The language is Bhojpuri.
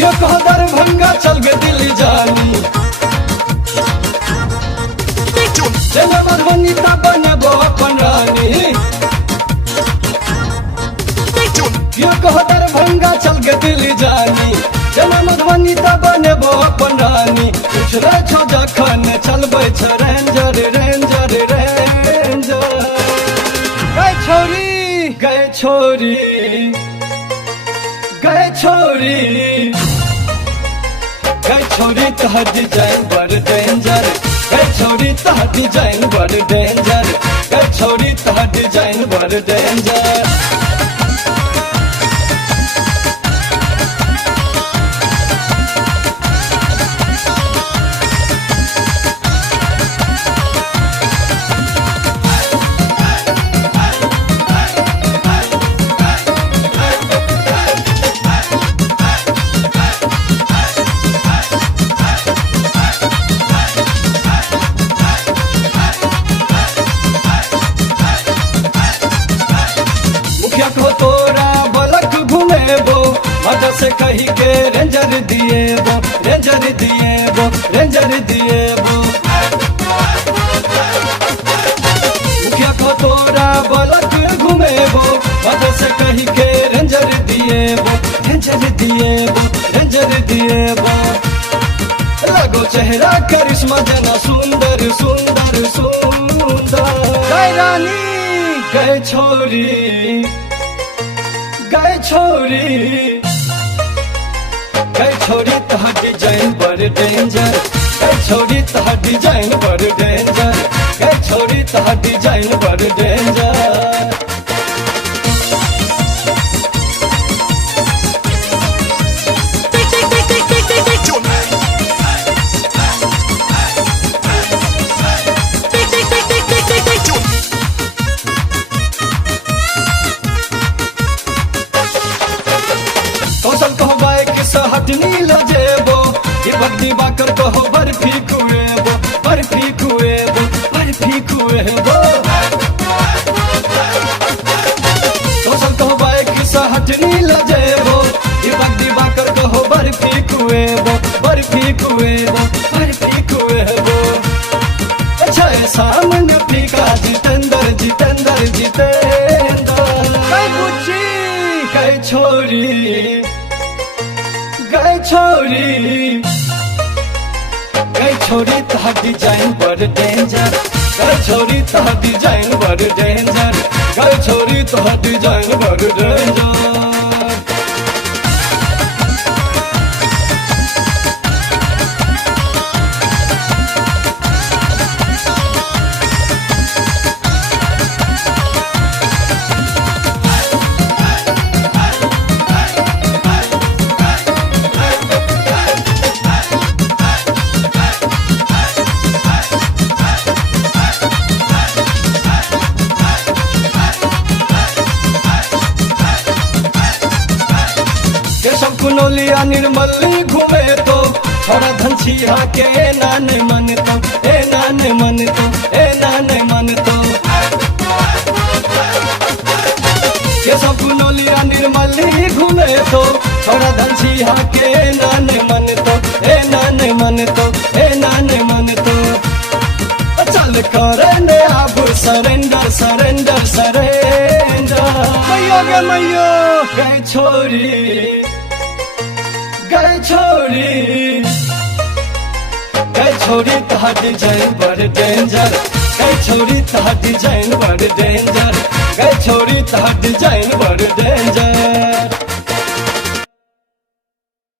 ये कहो दरभंगा चल गे दिल्ली जानी चल मधुबनी ता बनबो अपन रानी ये कहो दरभंगा चल गे दिल्ली जानी चल मधुबनी ता बनबो अपन रानी उछले छो जखन चलबै छ रेंजर रेंजर रेंजर गए छोरी गए छोरी गए छोरी गए छोरी तोहर डिजाइन बड़ डेंजर गए छोरी तोहर डिजाइन बड़ डेंजर गए छोरी तोहर डिजाइन बड़ डेंजर को तोरा बलक घुमेबो मजा से कही के रेंजर दिएबो रेंजर दिएबो रेंजर दिएबो मुखिया को तोरा बलक घुमेबो मजा से कही के रेंजर दिएबो रेंजर दिएबो रेंजर दिएबो लगो चेहरा करिश्मा जना सुंदर सुंदर सुंदर गए रानी गए छोरी गए छोरी गए छोरी तोहर डिजाइन बड़ डेंजर गए छोरी तोहर डिजाइन बड़ डेंजर गए छोरी तोहर डिजाइन बड़ डेंजर कौशल कहो बाइक से हटनी लजेबो ये बद्दी बाकर कहो बर्फी खुएबो बर्फी खुएबो बर्फी खुएबो कौशल कहो बाइक से हटनी लजेबो ये बद्दी बाकर कहो बर्फी खुएबो बर्फी खुएबो बर्फी खुएबो अच्छा सामने फीका जितेंद्र जितेंद्र जितेंद्र कई पूछी कई छोरी गए छोरी गए छोरी तोहर डिजाइन बड़ डेंजर गए छोरी तोहर डिजाइन बड़ डेंजर गए छोरी तोहर डिजाइन बड़ डेंजर कुनोलिया निर्मली घूमे तो छोड़ा धनछिया के नान मन तो ए नान मन तो ए नान मन तो ये सब कुनोलिया निर्मली घूमे तो छोड़ा धनछिया के नान मन तो ए नान मन तो ए नान मन तो चल करे अब सरेंडर सरेंडर सरेंडर मैयो गे मैयो गए छोरी गए छोरी गए छोरी तोहर डिजाइन बड़ डेंजर गए छोरी तोहर डिजाइन बड़ डेंजर गए छोरी तोहर डिजाइन बड़ डेंजर